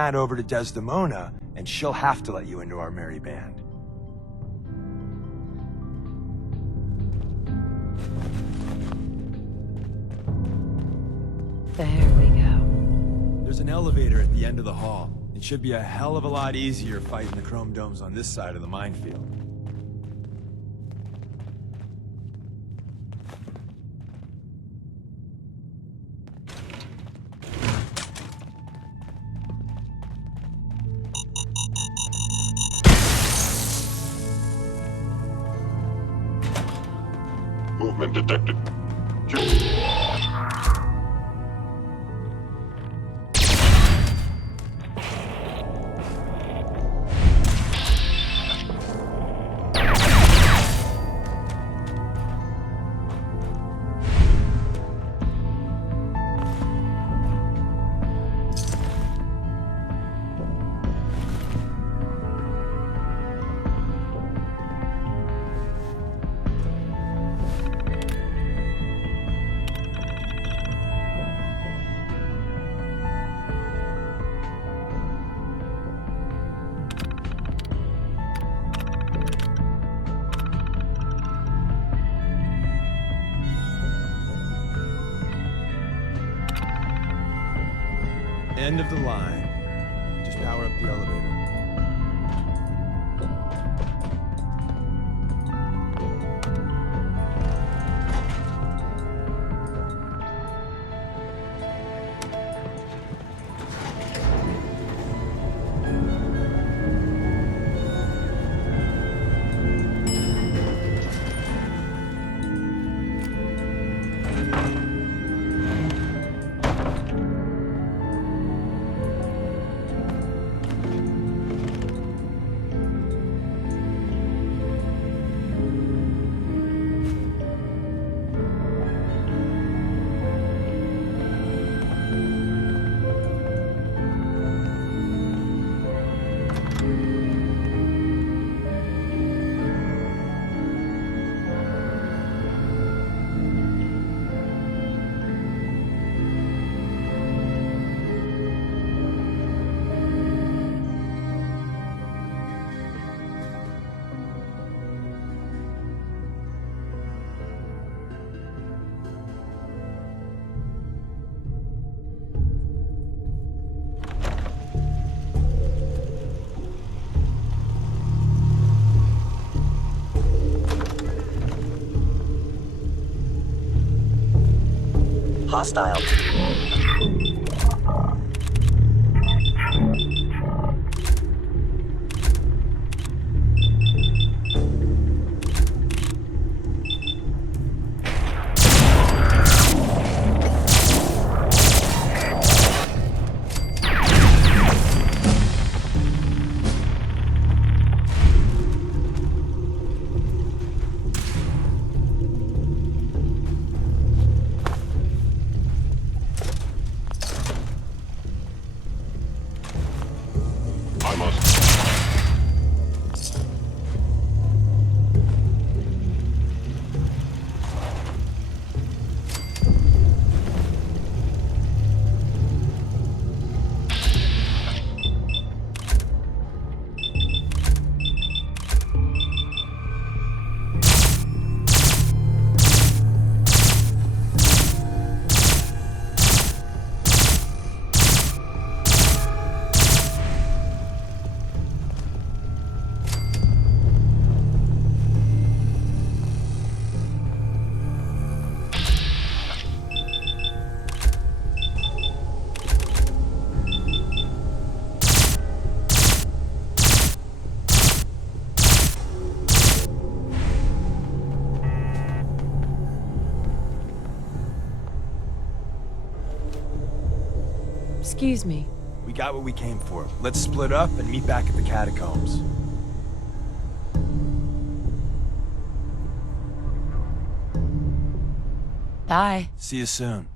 that over to Desdemona, and she'll have to let you into our merry band. There we go. There's an elevator at the end of the hall. It should be a hell of a lot easier fighting the chrome domes on this side of the minefield. Movement detected. End of the line. Just power up the elevator. Hostile. Excuse me. We got what we came for. Let's split up and meet back at the catacombs. Bye. See you soon.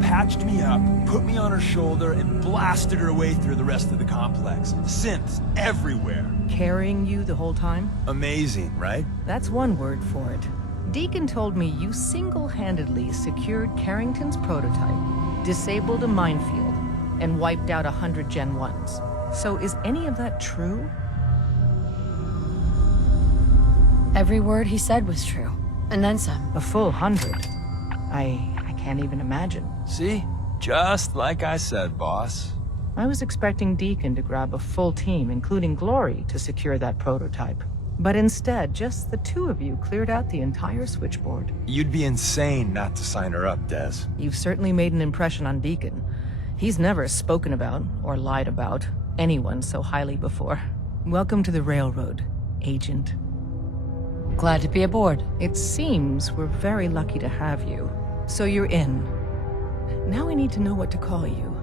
patched me up, put me on her shoulder, and blasted her way through the rest of the complex. Synths everywhere. Carrying you the whole time? Amazing, right? That's one word for it. Deacon told me you single-handedly secured Carrington's prototype, disabled a minefield, and wiped out 100 Gen 1s. So is any of that true? Every word he said was true. And then some. A full 100. I can't even imagine. See? Just like I said, boss. I was expecting Deacon to grab a full team, including Glory, to secure that prototype. But instead, just the two of you cleared out the entire switchboard. You'd be insane not to sign her up, Des. You've certainly made an impression on Deacon. He's never spoken about, or lied about, anyone so highly before. Welcome to the Railroad, Agent. Glad to be aboard. It seems we're very lucky to have you. So you're in. Now we need to know what to call you.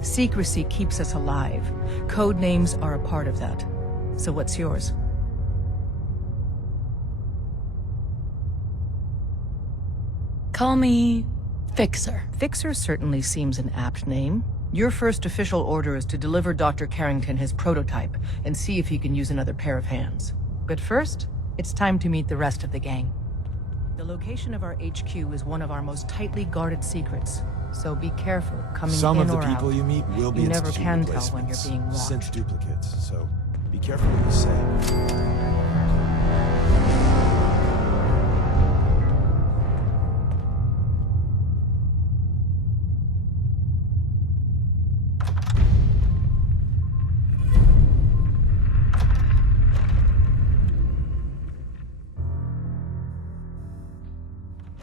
Secrecy keeps us alive. Code names are a part of that. So what's yours? Call me Fixer. Fixer certainly seems an apt name. Your first official order is to deliver Dr. Carrington his prototype and see if he can use another pair of hands. But first, it's time to meet the rest of the gang. The location of our HQ is one of our most tightly guarded secrets, so be careful coming in or out. Some of the people you meet will be You never institute can tell when you're replacements, being watched. synth duplicates, so be careful what you say.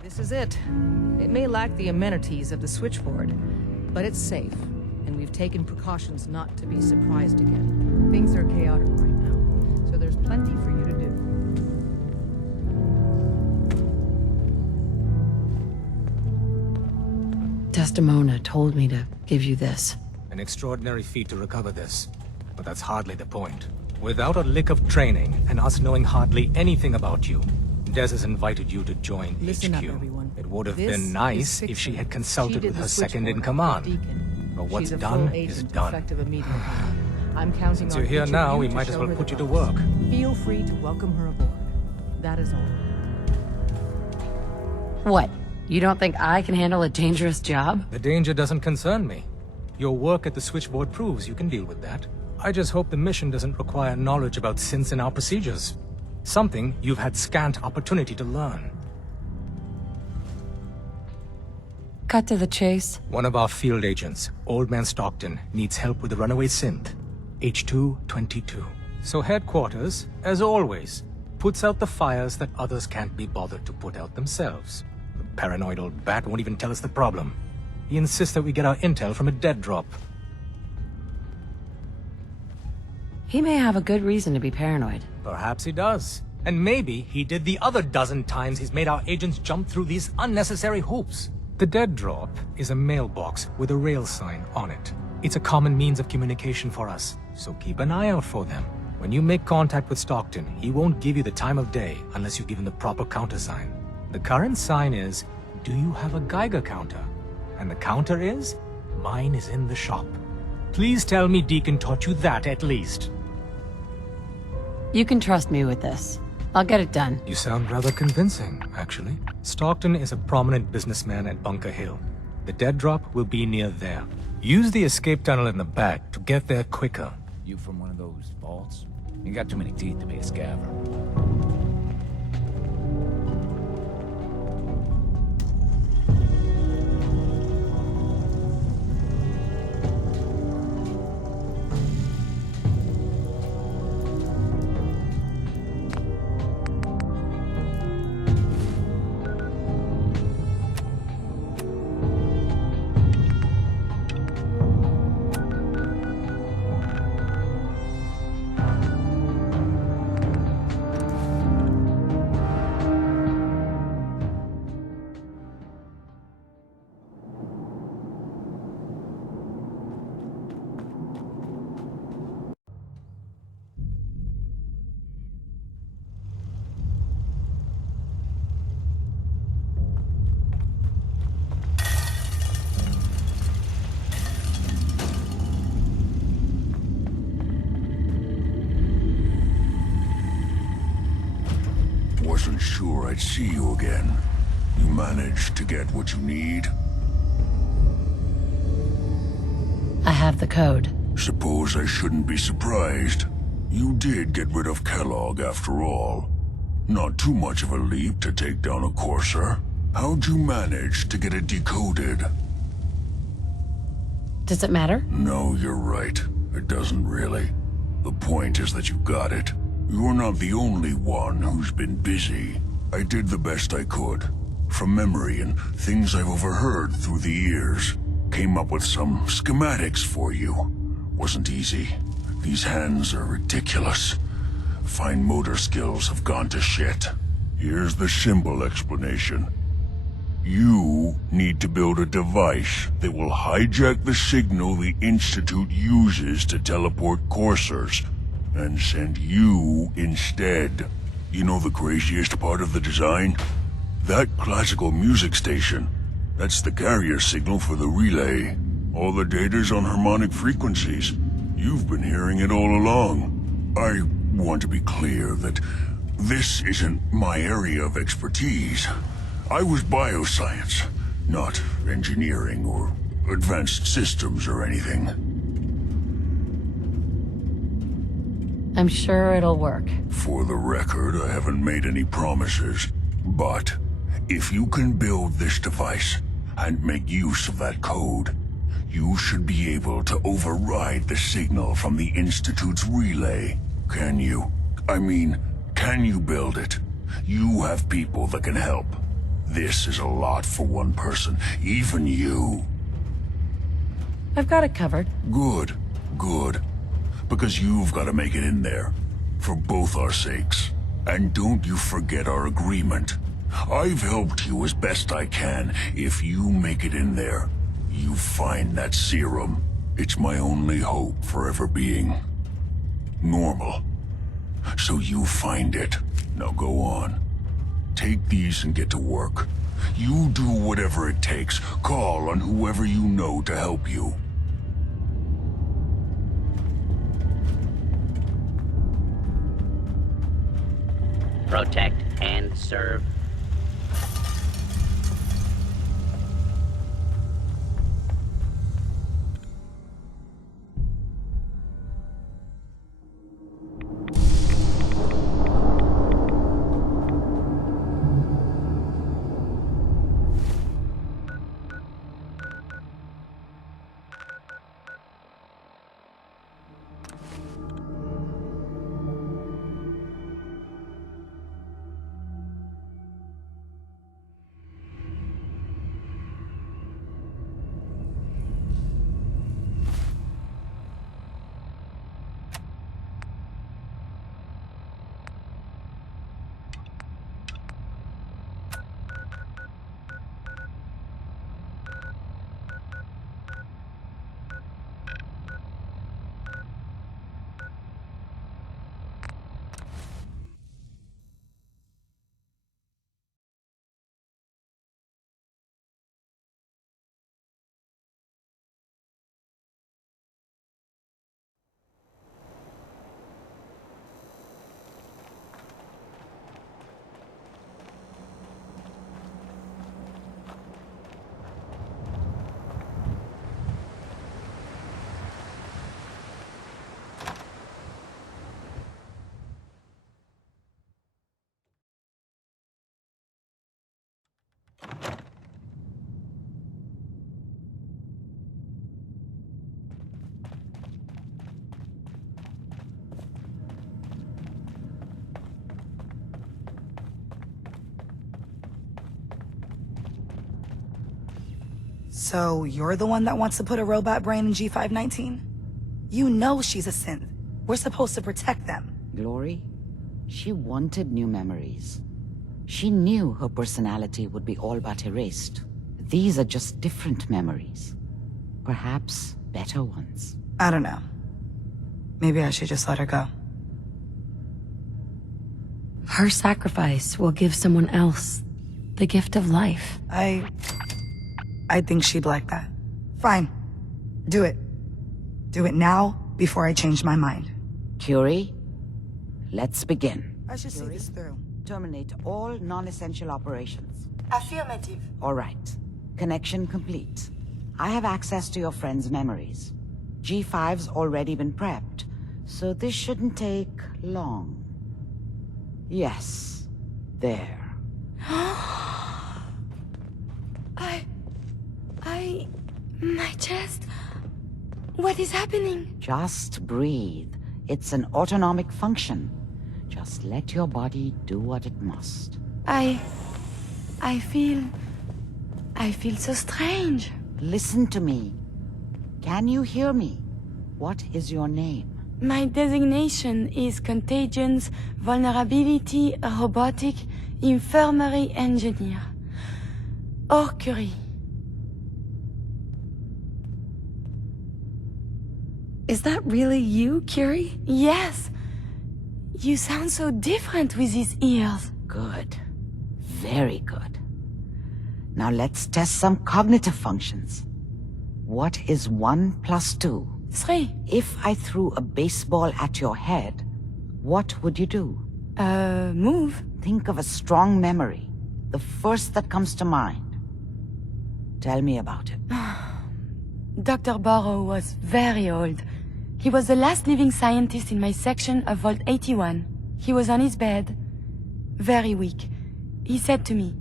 This is it. It may lack the amenities of the switchboard, but it's safe, and we've taken precautions not to be surprised again. Things are chaotic right now, so there's plenty for you to do. Desdemona told me to give you this. An extraordinary feat to recover this, but that's hardly the point. Without a lick of training, and us knowing hardly anything about you, Des has invited you to join Listen HQ. up, everyone. It would have This been is nice if Fixer. she had She consulted did with the her second in switchboard command. with Deacon. But what's She's a done full is agent, done. effective immediately. I'm counting Since on you're here each of now, you we to might as show well her put the you to ropes. work. Feel free to welcome her aboard. That is all. What? You don't think I can handle a dangerous job? The danger doesn't concern me. Your work at the switchboard proves you can deal with that. I just hope the mission doesn't require knowledge about synths and our procedures. Something you've had scant opportunity to learn. Cut to the chase. One of our field agents, Old Man Stockton, needs help with a runaway synth. H222. So headquarters, as always, puts out the fires that others can't be bothered to put out themselves. The paranoid old bat won't even tell us the problem. He insists that we get our intel from a dead drop. He may have a good reason to be paranoid. Perhaps he does. And maybe he did the other dozen times he's made our agents jump through these unnecessary hoops. The dead drop is a mailbox with a rail sign on it. It's a common means of communication for us, so keep an eye out for them. When you make contact with Stockton, he won't give you the time of day unless you give him the proper countersign. The current sign is, do you have a Geiger counter? And the counter is, mine is in the shop. Please tell me Deacon taught you that at least. You can trust me with this. I'll get it done. You sound rather convincing, actually. Stockton is a prominent businessman at Bunker Hill. The dead drop will be near there. Use the escape tunnel in the back to get there quicker. You from one of those vaults? You got too many teeth to be a scaver. I see you again. You managed to get what you need? I have the code. Suppose I shouldn't be surprised. You did get rid of Kellogg after all. Not too much of a leap to take down a Courser. How'd you manage to get it decoded? Does it matter? No, you're right. It doesn't really. The point is that you got it. You're not the only one who's been busy. I did the best I could. From memory and things I've overheard through the years. Came up with some schematics for you. Wasn't easy. These hands are ridiculous. Fine motor skills have gone to shit. Here's the simple explanation. You need to build a device that will hijack the signal the Institute uses to teleport coursers, and send you instead. You know the craziest part of the design? That classical music station. That's the carrier signal for the relay. All the data's on harmonic frequencies. You've been hearing it all along. I want to be clear that this isn't my area of expertise. I was bioscience, not engineering or advanced systems or anything. I'm sure it'll work. For the record, I haven't made any promises, but if you can build this device and make use of that code, you should be able to override the signal from the Institute's relay. Can you? I mean, can you build it? You have people that can help. This is a lot for one person, even you. I've got it covered. Good, good. Because you've got to make it in there. For both our sakes. And don't you forget our agreement. I've helped you as best I can. If you make it in there, you find that serum. It's my only hope for ever being normal. So you find it. Now go on. Take these and get to work. You do whatever it takes. Call on whoever you know to help you. Protect and serve. So you're the one that wants to put a robot brain in G519? You know she's a synth. We're supposed to protect them. Glory? She wanted new memories. She knew her personality would be all but erased. These are just different memories. Perhaps better ones. I don't know. Maybe I should just let her go. Her sacrifice will give someone else the gift of life. I think she'd like that. Fine. Do it. Do it now, before I change my mind. Curie, let's begin. I should see this through. Terminate all non-essential operations. Affirmative. All right. Connection complete. I have access to your friend's memories. G5's already been prepped, so this shouldn't take long. Yes. There. My chest. What is happening? Just breathe. It's an autonomic function. Just let your body do what it must. I feel so strange. Listen to me. Can you hear me? What is your name? My designation is Contagions, Vulnerability, Robotic, Infirmary Engineer. Or Curie. Is that really you, Curie? Yes. You sound so different with these ears. Good. Very good. Now let's test some cognitive functions. What is 1 plus 2? 3. If I threw a baseball at your head, what would you do? Move. Think of a strong memory. The first that comes to mind. Tell me about it. Dr. Burrow was very old. He was the last living scientist in my section of Vault 81. He was on his bed, very weak. He said to me,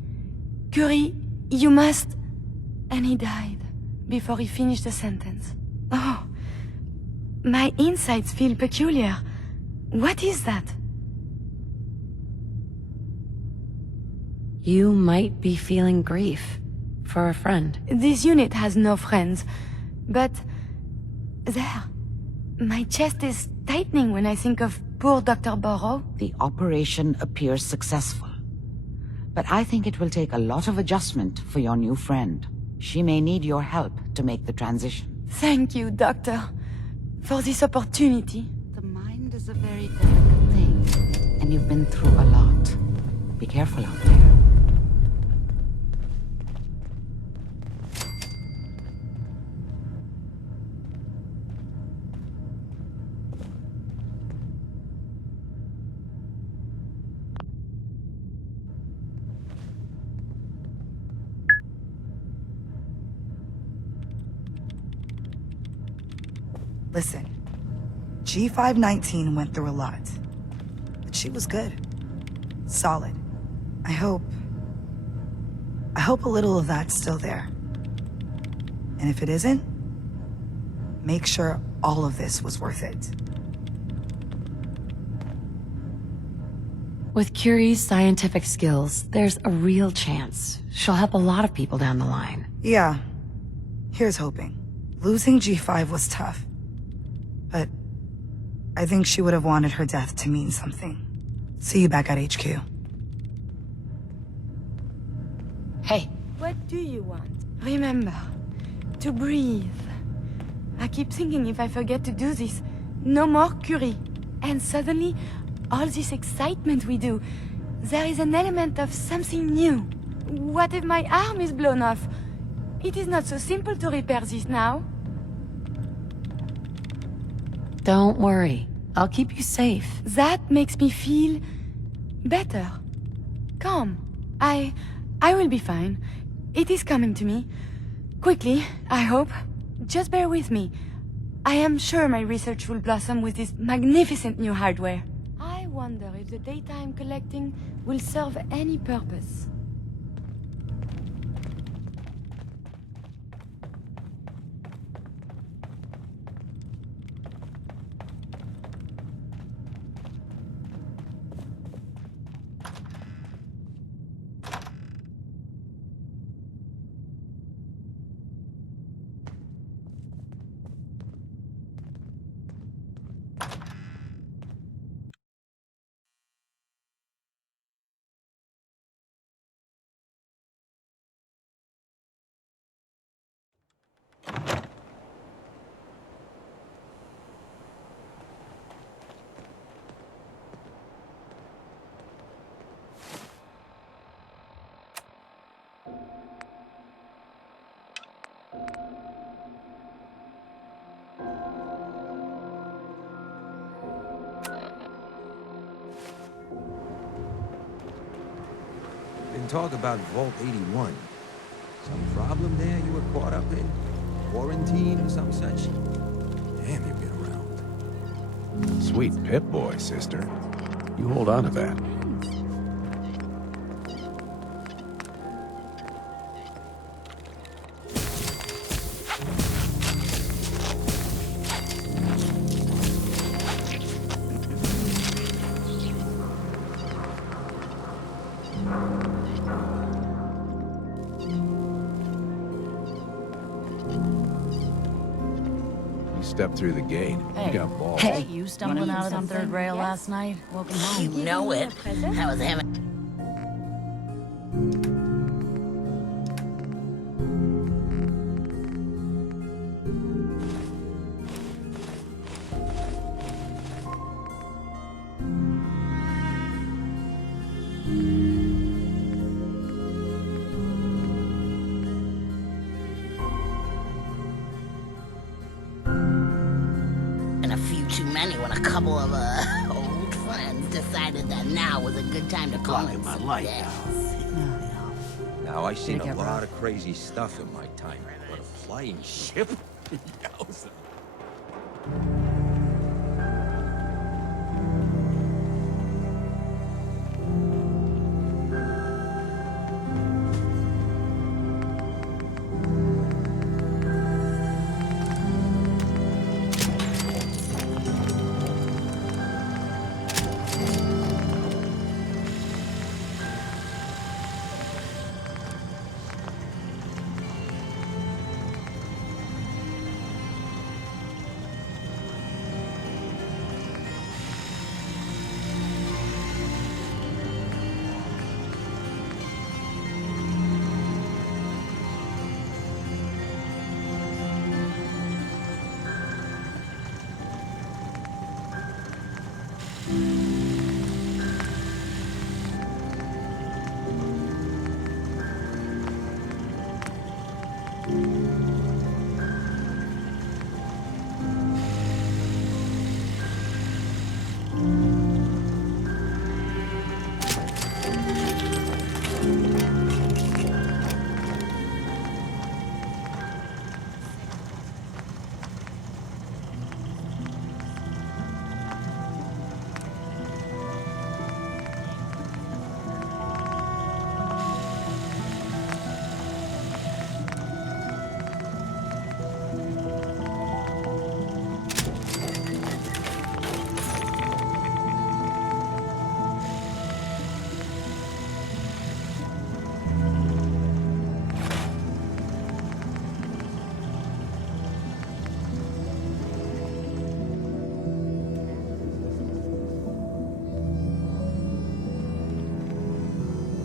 "Curie, you must..." And he died before he finished the sentence. Oh, my insides feel peculiar. What is that? You might be feeling grief for a friend. This unit has no friends, but there. My chest is tightening when I think of poor Dr. Burrow. The operation appears successful. But I think it will take a lot of adjustment for your new friend. She may need your help to make the transition. Thank you, Doctor, for this opportunity. The mind is a very delicate thing, and you've been through a lot. Be careful out there. Listen, G519 went through a lot, but she was good. Solid. I hope a little of that's still there. And if it isn't, make sure all of this was worth it. With Curie's scientific skills, there's a real chance she'll help a lot of people down the line. Yeah. Here's hoping. Losing G5 was tough. But I think she would have wanted her death to mean something. See you back at HQ. Hey. What do you want? Remember, to breathe. I keep thinking if I forget to do this, no more Curie. And suddenly, all this excitement we do, there is an element of something new. What if my arm is blown off? It is not so simple to repair this now. Don't worry. I'll keep you safe. That makes me feel better. Calm. I will be fine. It is coming to me. Quickly, I hope. Just bear with me. I am sure my research will blossom with this magnificent new hardware. I wonder if the data I'm collecting will serve any purpose. Didn't talk about Vault 81. Some problem there you were caught up in? Quarantine or some such? Damn, you get around. Sweet Pip-Boy, sister. You hold on to that. Step through the gate. Hey, You got balls. hey, you stumbling out of the third rail last night? Welcome home. You know it. I was having... a few too many when a couple of old friends decided that now was a good time to call it my life. Now, I seen Did it a get lot rough? of crazy stuff in my time, but a flying ship? Yowza.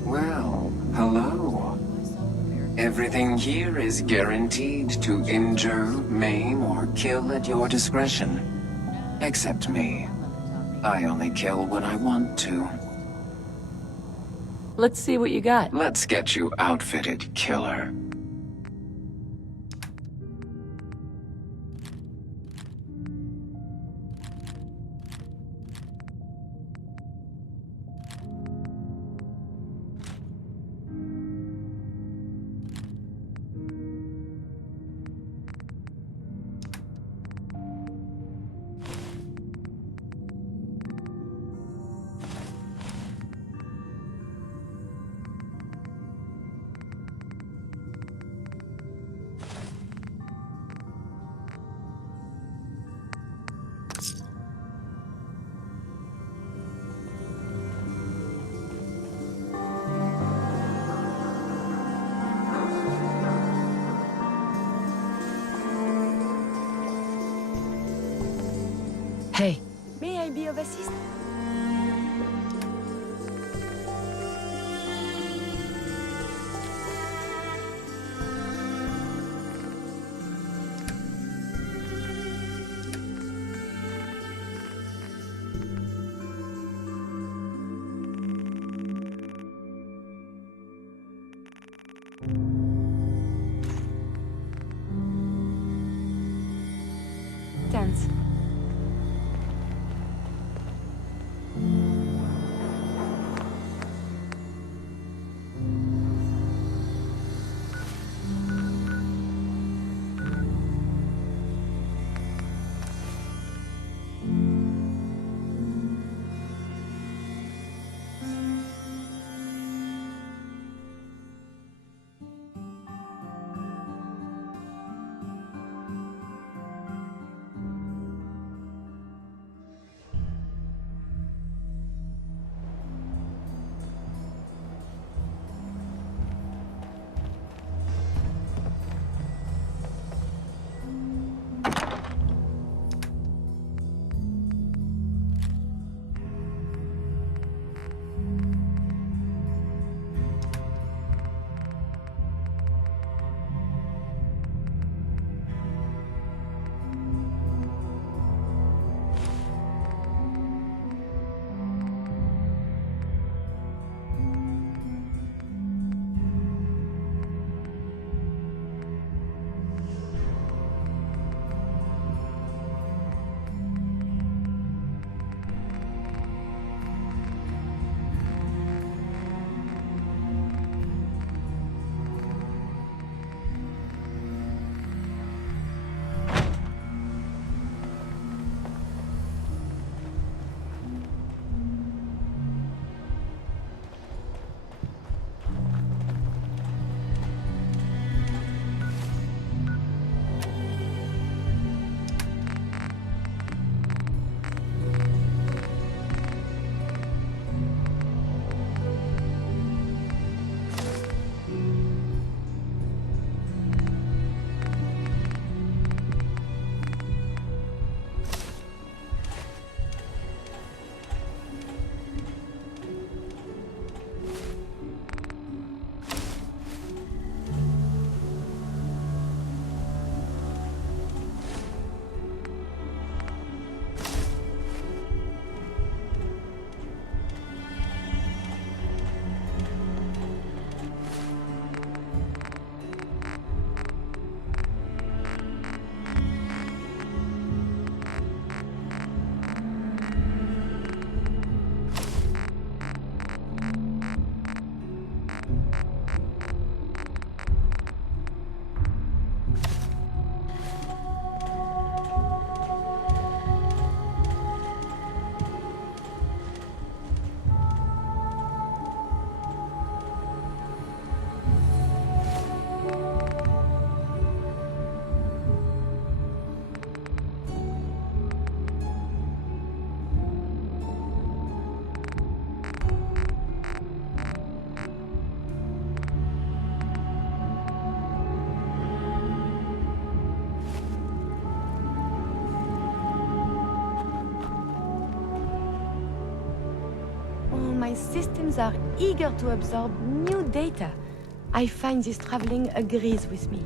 Well, hello. Everything here is guaranteed to injure, maim, or kill at your discretion. Except me. I only kill when I want to. Let's see what you got. Let's get you outfitted, killer. Hey, May I be of assistance? Thanks. my systems are eager to absorb new data. I find this traveling agrees with me.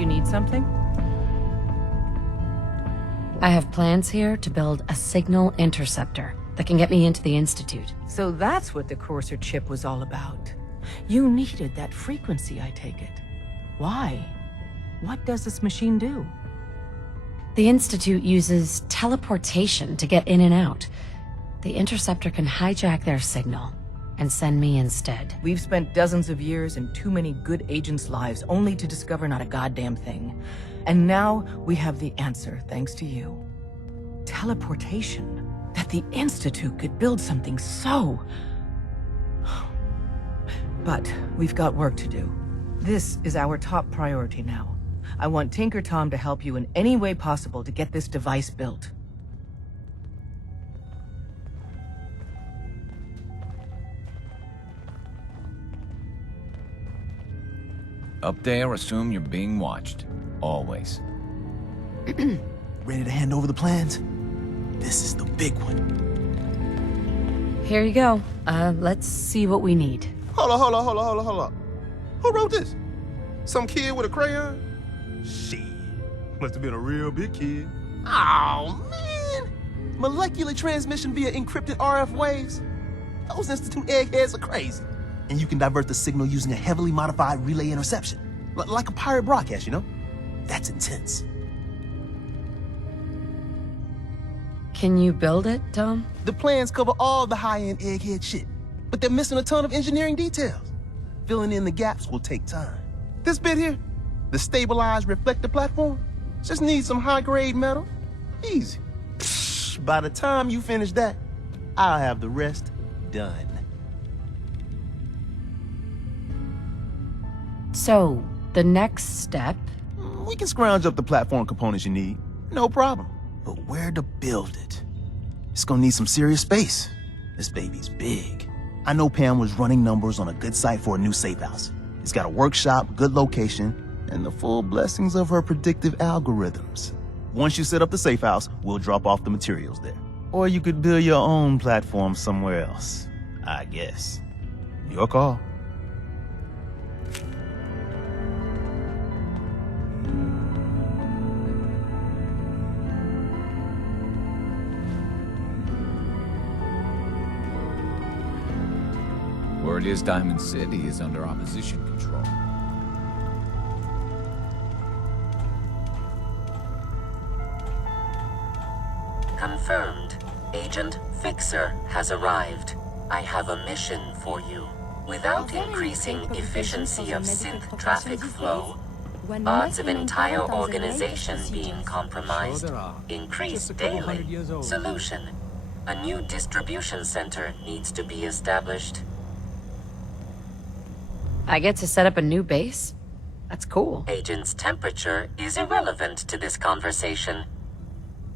Do you need something? I have plans here to build a signal interceptor that can get me into the Institute. So that's what the Courser chip was all about. You needed that frequency, I take it. Why? What does this machine do? The Institute uses teleportation to get in and out. The interceptor can hijack their signal and send me instead. We've spent dozens of years and too many good agents' lives only to discover not a goddamn thing. And now we have the answer, thanks to you. Teleportation. That the Institute could build something so... But we've got work to do. This is our top priority now. I want Tinker Tom to help you in any way possible to get this device built. Up there, assume you're being watched. Always. Ready to hand over the plans? This is the big one. Here you go. Let's see what we need. Hold up. Who wrote this? Some kid with a crayon? Shit. Must have been a real big kid. Oh, man. Molecular transmission via encrypted RF waves? Those Institute eggheads are crazy. And you can divert the signal using a heavily modified relay interception. Like a pirate broadcast, you know? That's intense. Can you build it, Tom? The plans cover all the high-end egghead shit, but they're missing a ton of engineering details. Filling in the gaps will take time. This bit here, the stabilized reflector platform, just needs some high-grade metal. Easy. Psh, by the time you finish that, I'll have the rest done. So, the next step? We can scrounge up the platform components you need. No problem. But where to build it? It's gonna need some serious space. This baby's big. I know Pam was running numbers on a good site for a new safe house. It's got a workshop, good location, and the full blessings of her predictive algorithms. Once you set up the safe house, we'll drop off the materials there. Or you could build your own platform somewhere else, I guess. Your call. Word is Diamond City is under opposition control. Confirmed. Agent Fixer has arrived. I have a mission for you. Without increasing efficiency of synth traffic flow, odds of entire organization being compromised increase daily. Solution. A new distribution center needs to be established. I get to set up a new base? That's cool. Agent's temperature is irrelevant to this conversation.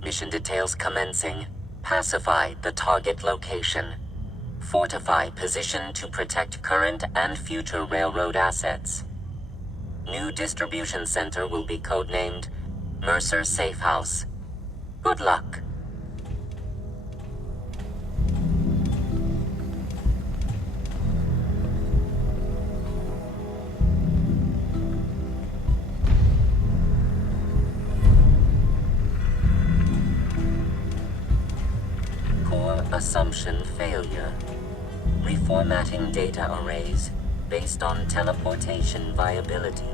Mission details commencing. Pacify the target location. Fortify position to protect current and future railroad assets. New distribution center will be codenamed Mercer Safe House. Good luck. Assumption failure. Reformatting data arrays based on teleportation viability.